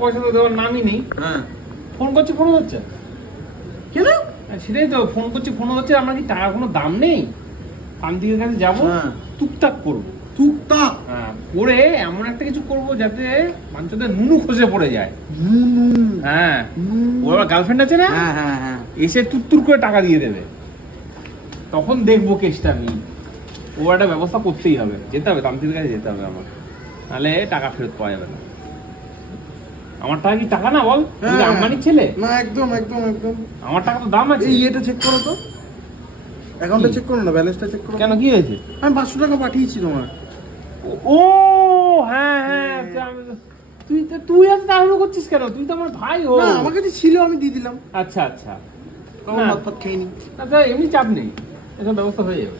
পয়সা তো দেওয়ার নামই নেই। হ্যাঁ ফোন করছি ফোন হচ্ছে কেন? সেটাই তো, ফোন করছি ফোন হচ্ছে। আমার কি টাকার কোনো দাম নেই? তান্ত্রিকের কাছে যাবো, টুকটাক করবো, টুকটাক করে এমন একটা কিছু করবো যাতে মানুষদের নুনু খসে পড়ে যায়। হ্যাঁ, ওর আবার গার্লফ্রেন্ড আছে না, এসে তুত্তুর করে টাকা দিয়ে দেবে। তখন দেখবো কেসটা আমি। ও একটা ব্যবস্থা করতেই হবে, যেতে হবে তান্ত্রিকের কাছে যেতে হবে আমার, নাহলে টাকা ফেরত পাওয়া যাবে না। আমার টাকা কি টাকা না বল? তুমি কি আম্বানির ছেলে? না, একদম একদম একদম। আমার টাকা তো দাম আছে। এই এটা চেক করো তো, অ্যাকাউন্টটা চেক করো না, ব্যালেন্সটা চেক করো। কেন, কি হয়েছে? আমি 500 টাকা পাঠিয়েছি তোমার। ও হ্যাঁ হ্যাঁ, তুই এত তাড়াহুড়ো করছিস কেন? তুই তো আমার ভাই। ও না, আমার কাছে ছিল, আমি দিয়ে দিলাম। আচ্ছা আচ্ছা, তখন ভাত ফাত খেয়ে নি। আচ্ছা, এমনি চাপ নেই, এসব ব্যবস্থা হয়ে যাবে।